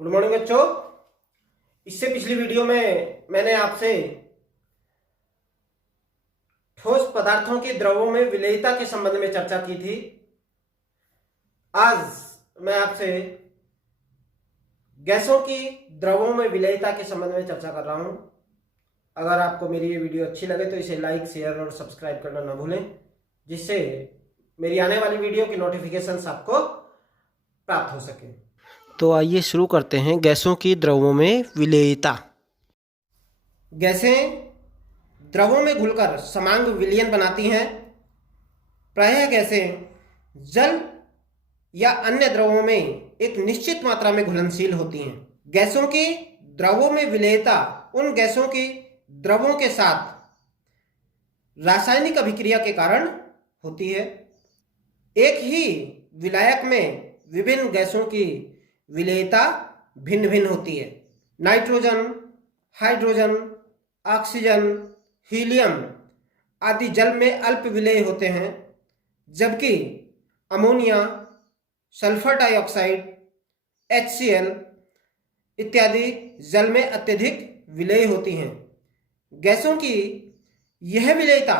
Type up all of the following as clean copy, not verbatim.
Good morning बच्चों। इससे पिछली वीडियो में मैंने आपसे ठोस पदार्थों की द्रवों में विलेयता के संबंध में चर्चा की थी। आज मैं आपसे गैसों की द्रवों में विलेयता के संबंध में चर्चा कर रहा हूं। अगर आपको मेरी ये वीडियो अच्छी लगे तो इसे लाइक, शेयर और सब्सक्राइब करना ना भूलें, जिससे मेरी आने वाली वीडियो की नोटिफिकेशंस आपको प्राप्त हो सके। तो आइए शुरू करते हैं गैसों की द्रवों में विलेयता। गैसें द्रवों में घुलकर समांग विलयन बनाती हैं। प्रायः गैसें जल या अन्य द्रवों में एक निश्चित मात्रा में घुलनशील होती हैं। गैसों की द्रवों में विलेयता उन गैसों की द्रवों के साथ रासायनिक अभिक्रिया के कारण होती है। एक ही विलायक में विभिन्न गैसों की विलेयता भिन्न भिन्न होती है। नाइट्रोजन, हाइड्रोजन, ऑक्सीजन, हीलियम आदि जल में अल्प विलेय होते हैं, जबकि अमोनिया, सल्फर डाइऑक्साइड, HCl इत्यादि जल में अत्यधिक विलेय होती हैं। गैसों की यह विलेयता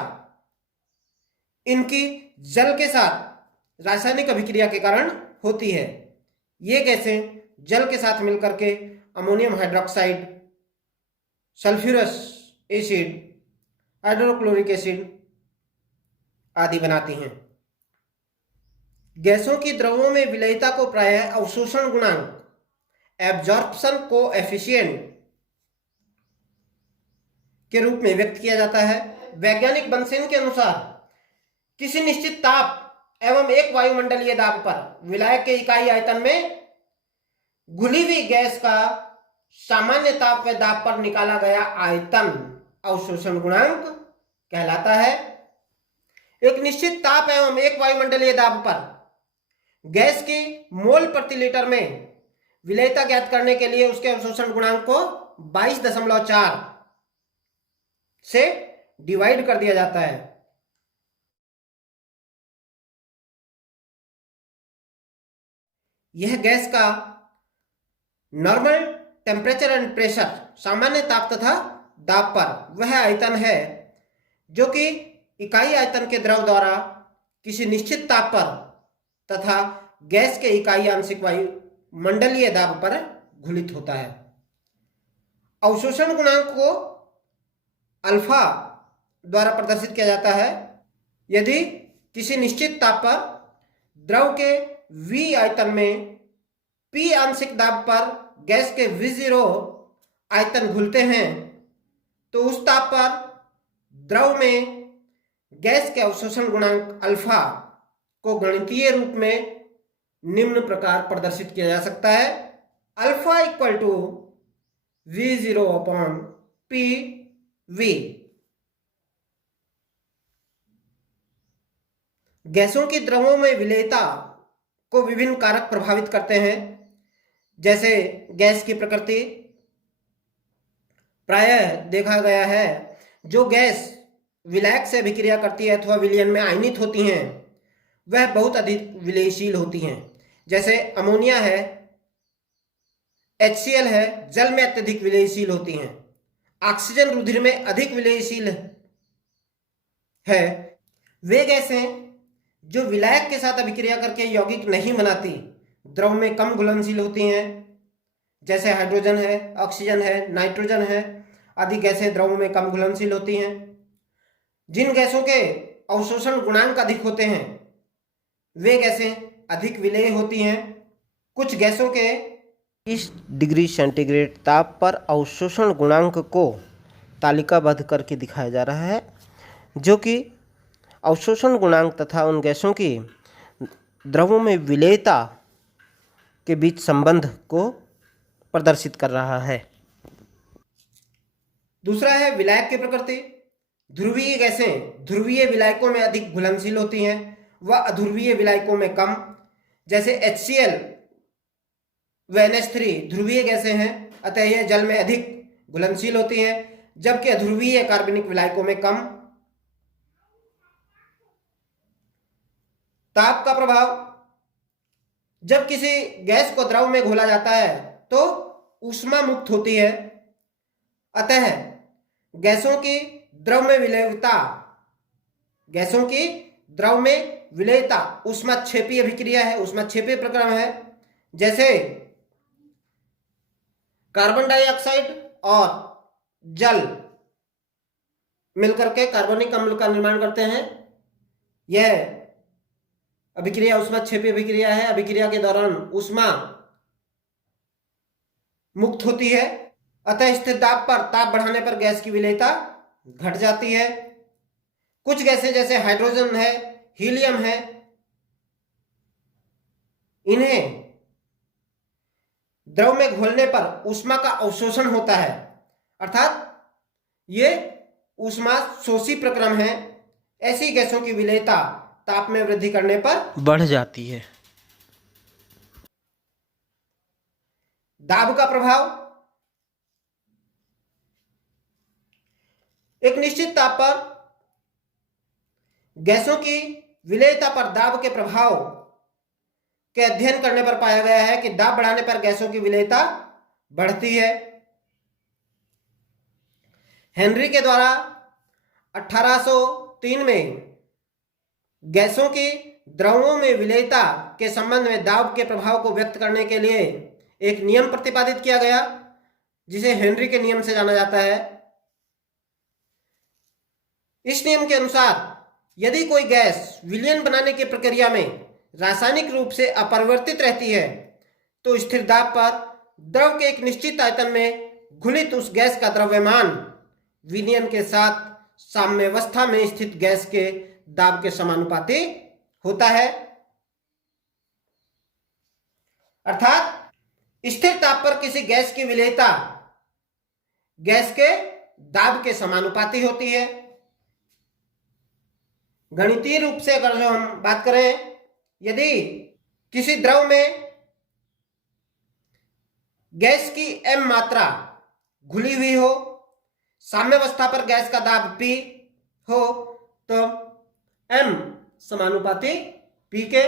इनकी जल के साथ रासायनिक अभिक्रिया के कारण होती है। ये गैसें जल के साथ मिलकर के ammonium hydroxide, sulphurous acid, hydrochloric acid आदि बनाती हैं। गैसों की द्रवों में विलेयता को प्रायः अवशोषण गुणांक, एब्जॉर्प्शन कोएफिशिएंट के रूप में व्यक्त किया जाता है। वैज्ञानिक बंसेन के अनुसार किसी निश्चित ताप एवं एक वायुमंडलीय दाब पर विलायक के इकाई आयतन में घुली हुई गैस का सामान्य ताप व दाब पर निकाला गया आयतन अवशोषण गुणांक कहलाता है। एक निश्चित ताप एवं एक वायुमंडलीय दाब पर गैस की मोल प्रति लीटर में विलेयता ज्ञात करने के लिए उसके अवशोषण गुणांक को 22.4 से डिवाइड कर दिया जाता है। यह गैस का नॉर्मल टेम्परेचर एंड प्रेशर, सामान्य ताप तथा दाब पर वह आयतन है जो कि इकाई आयतन के द्रव द्वारा किसी निश्चित ताप पर तथा गैस के इकाई आंशिक वायु मंडलीय दाब पर घुलित होता है। अवशोषण गुणांक को अल्फा द्वारा प्रदर्शित किया जाता है यदि किसी निश्चित ताप पर द्रव के V आयतन में P आंशिक दाब पर गैस के V0 आयतन घुलते हैं, तो उस ताप पर द्रव में गैस के अवशोषण गुणांक अल्फा को गणितीय रूप में निम्न प्रकार प्रदर्शित किया जा सकता है। Alpha equal to V0 upon PV। गैसों की द्रवों में विलेयता को विभिन्न कारक प्रभावित करते हैं, जैसे गैस की प्रकृति। प्रायः देखा गया है जो गैस विलायक से अभिक्रिया करती है अथवा विलयन में आयनित होती हैं वह बहुत अधिक विलेयशील होती हैं। जैसे अमोनिया है, HCl है, जल में अत्यधिक विलेयशील होती हैं। ऑक्सीजन रुधिर में अधिक विलेयशील है। वे गैसें जो विलायक के साथ अभिक्रिया करके यौगिक नहीं बनाती, द्रव में कम घुलनशील होती हैं, जैसे हाइड्रोजन है, ऑक्सीजन है, नाइट्रोजन है आदि गैसें द्रव में कम घुलनशील होती हैं। जिन गैसों के अवशोषण गुणांक अधिक होते हैं वे गैसें अधिक विलेय होती हैं। कुछ गैसों के 30 डिग्री सेंटीग्रेड ताप पर अवशोषण गुणांक को तालिकाबद्ध करके दिखाया जा रहा है, जो कि अवशोषण गुणांक तथा उन गैसों की द्रवों में विलेयता के बीच संबंध को प्रदर्शित कर रहा है। दूसरा है विलायक की प्रकृति। ध्रुवीय गैसें ध्रुवीय विलायकों में अधिक घुलनशील होती हैं व अध्रुवीय विलायकों में कम, जैसे HCl व NH3 ध्रुवीय गैसें हैं, अतः यह जल में अधिक घुलनशील होती हैं, जबकि अध्रुवीय कार्बनिक विलायकों में कम। ताप का प्रभाव। जब किसी गैस को द्रव में घोला जाता है तो ऊष्मा मुक्त होती है। अतः गैसों की द्रव में विलेयता ऊष्माक्षेपीय अभिक्रिया है, ऊष्माक्षेपीय प्रक्रम है। जैसे कार्बन डाइऑक्साइड और जल मिलकर के कार्बनिक अम्ल का निर्माण करते हैं। यह अभिक्रिया ऊष्माक्षेपीय अभिक्रिया है। अभिक्रिया के दौरान ऊष्मा मुक्त होती है। अतः स्थिर दाब पर ताप बढ़ाने पर गैस की विलेयता घट जाती है। कुछ गैसें जैसे हाइड्रोजन है, हीलियम है, इन्हें द्रव में घोलने पर ऊष्मा का अवशोषण होता है, अर्थात ये ऊष्मा शोषी प्रक्रम है। ऐसी गैसों की विलेयता ताप में वृद्धि करने पर बढ़ जाती है। दाब का प्रभाव। एक निश्चित ताप पर गैसों की विलेयता पर दाब के प्रभाव के अध्ययन करने पर पाया गया है कि दाब बढ़ाने पर गैसों की विलेयता बढ़ती है। हेनरी के द्वारा 1803 में गैसों की द्रवों में विलेयता के संबंध में दाब के प्रभाव को व्यक्त करने के लिए एक नियम प्रतिपादित किया गया, जिसे हेनरी के नियम से जाना जाता है। इस नियम के अनुसार यदि कोई गैस विलयन बनाने की प्रक्रिया में रासायनिक रूप से अपरिवर्तित रहती है तो स्थिर दाब पर द्रव के एक निश्चित आयतन में घुलित उस गैस का द्रव्यमान विलयन के साथ साम्यावस्था में स्थित गैस के दाब के समानुपाती होता है। अर्थात स्थिर ताप पर किसी गैस की विलेयता गैस के दाब के समानुपाती होती है। गणितीय रूप से अगर जो हम बात करें, यदि किसी द्रव में गैस की m मात्रा घुली हुई हो, साम्यावस्था पर गैस का दाब P हो, तो m समानुपाती P के,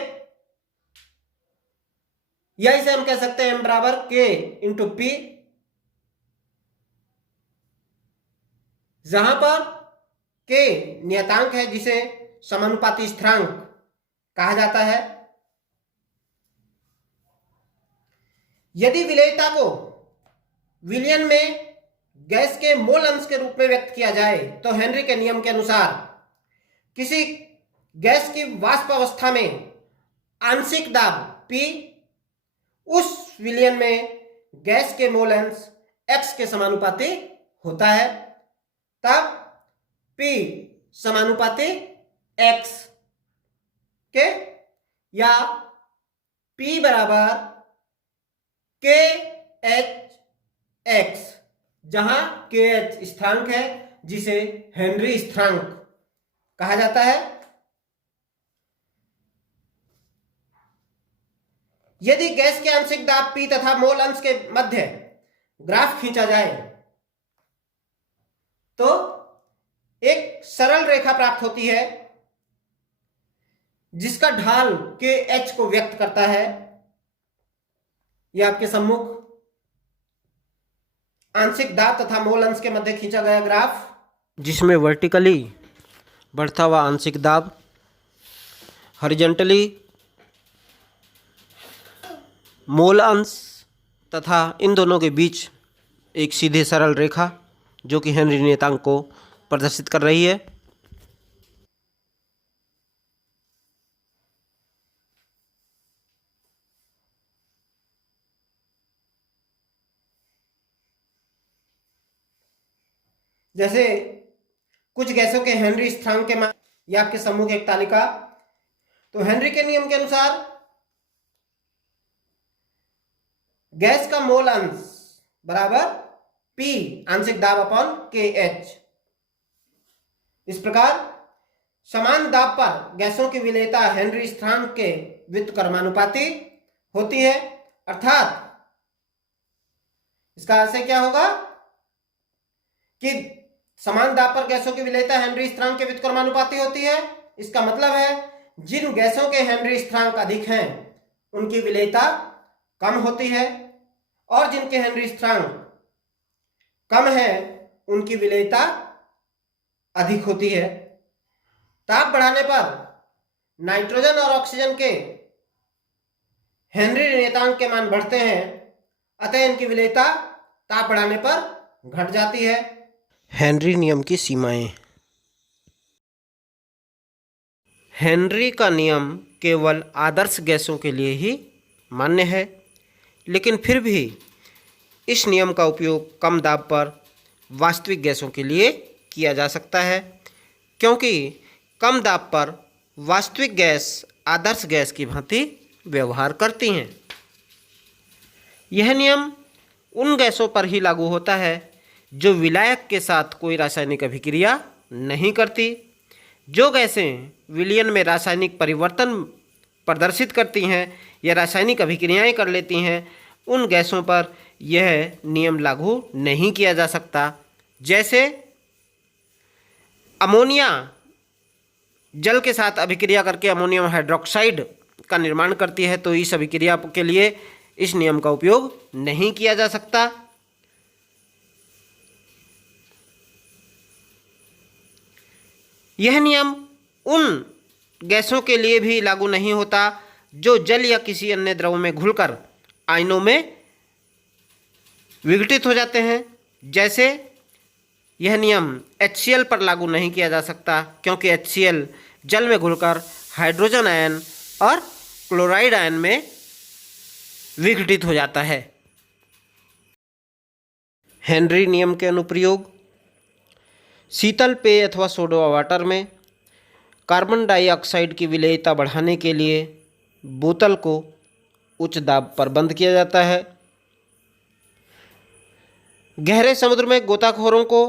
या इसे हम कह सकते हैं m बराबर K इंटू P, जहां पर K नियतांक है जिसे समानुपाती स्थिरांक कहा जाता है। यदि विलेयता को विलयन में गैस के मोल अंश के रूप में व्यक्त किया जाए तो हेनरी के नियम के अनुसार किसी गैस की वाष्प अवस्था में आंशिक दाब P उस विलयन में गैस के मोल अंश X के समानुपाती होता है। तब P समानुपाती X के, या P बराबर KH, जहां KH स्थिरांक है जिसे हेनरी स्थिरांक कहा जाता है। यदि गैस के आंशिक दाब P तथा मोल अंश के मध्य ग्राफ खींचा जाए तो एक सरल रेखा प्राप्त होती है जिसका ढाल KH को व्यक्त करता है। यह आपके सम्मुख आंशिक दाब तथा मोल अंश के मध्य खींचा गया ग्राफ, जिसमें वर्टिकली बढ़ता हुआ आंशिक दाब, हॉरिजॉन्टली मोल अंश तथा इन दोनों के बीच एक सीधे सरल रेखा जो कि हेनरी नियतांक को प्रदर्शित कर रही है। जैसे कुछ गैसों के हेनरी स्थिरांक के मान, यह आपके सम्मुख एक तालिका। तो हेनरी के नियम के अनुसार गैस का मोल अंश बराबर P आंशिक दाब अपॉन KH। इस प्रकार समान दाब पर गैसों की विलेयता हेनरी स्थिरांक के व्युत्क्रमानुपाती होती है। अर्थात इसका अर्थ क्या होगा कि समान दाब पर गैसों की विलेयता हेनरी स्थिरांक के व्युत्क्रमानुपाती होती है। इसका मतलब है जिन गैसों के हेनरी स्थिरांक अधिक हैं उनकी विलेयता कम होती है और जिनके हेनरी स्थिरांक कम है उनकी विलेयता अधिक होती है। ताप बढ़ाने पर नाइट्रोजन और ऑक्सीजन के हेनरी नियतांक के मान बढ़ते हैं, अतः इनकी विलेयता ताप बढ़ाने पर घट जाती है। हेनरी नियम की सीमाएं। हेनरी का नियम केवल आदर्श गैसों के लिए ही मान्य है, लेकिन फिर भी इस नियम का उपयोग कम दाब पर वास्तविक गैसों के लिए किया जा सकता है, क्योंकि कम दाब पर वास्तविक गैस आदर्श गैस की भांति व्यवहार करती हैं। यह नियम उन गैसों पर ही लागू होता है जो विलायक के साथ कोई रासायनिक अभिक्रिया नहीं करती। जो गैसें विलयन में रासायनिक परिवर्तन प्रदर्शित करती हैं या रासायनिक अभिक्रियाएं कर लेती हैं, उन गैसों पर यह नियम लागू नहीं किया जा सकता। जैसे अमोनिया जल के साथ अभिक्रिया करके अमोनियम हाइड्रोक्साइड का निर्माण करती है, तो इस अभिक्रिया के लिए इस नियम का उपयोग नहीं किया जा सकता। यह नियम उन गैसों के लिए भी लागू नहीं होता जो जल या किसी अन्य द्रव में घुलकर आयनों में विघटित हो जाते हैं। जैसे यह नियम HCl पर लागू नहीं किया जा सकता, क्योंकि HCl जल में घुलकर हाइड्रोजन आयन और क्लोराइड आयन में विघटित हो जाता है। हेनरी नियम के अनुप्रयोग। शीतल पेय अथवा सोडा वाटर में कार्बन डाइऑक्साइड की विलेयता बढ़ाने के लिए बोतल को उच्च दाब पर बंद किया जाता है। गहरे समुद्र में गोताखोरों को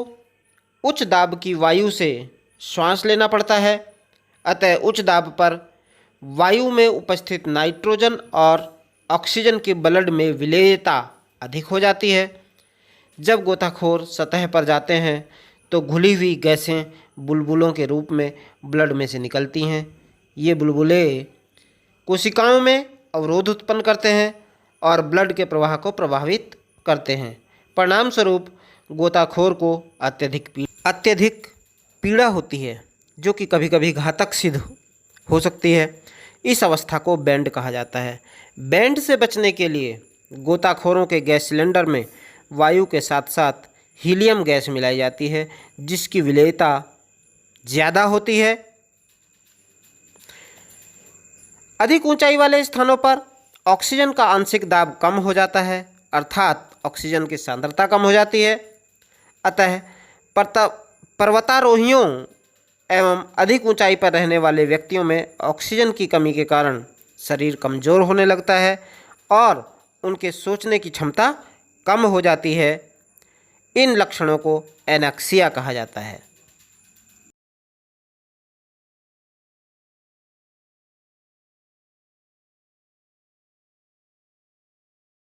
उच्च दाब की वायु से श्वास लेना पड़ता है, अतः उच्च दाब पर वायु में उपस्थित नाइट्रोजन और ऑक्सीजन के ब्लड में विलेयता अधिक हो जाती है। जब गोताखोर सतह पर जाते हैं तो घुली हुई गैसें बुलबुलों के रूप में ब्लड में से निकलती हैं। ये बुलबुले कोशिकाओं में अवरोध उत्पन्न करते हैं और ब्लड के प्रवाह को प्रभावित करते हैं। परिणाम स्वरूप गोताखोर को अत्यधिक पीड़ा होती है, जो कि कभी कभी घातक सिद्ध हो सकती है। इस अवस्था को बैंड कहा जाता है। बैंड से बचने के लिए गोताखोरों के गैस सिलेंडर में वायु के साथ साथ हीलियम गैस मिलाई जाती है, जिसकी विलेयता ज़्यादा होती है। अधिक ऊंचाई वाले स्थानों पर ऑक्सीजन का आंशिक दाब कम हो जाता है, अर्थात ऑक्सीजन की सांद्रता कम हो जाती है। अतः पर्वतारोहियों एवं अधिक ऊंचाई पर रहने वाले व्यक्तियों में ऑक्सीजन की कमी के कारण शरीर कमज़ोर होने लगता है और उनके सोचने की क्षमता कम हो जाती है। इन लक्षणों को एनेक्सिया कहा जाता है।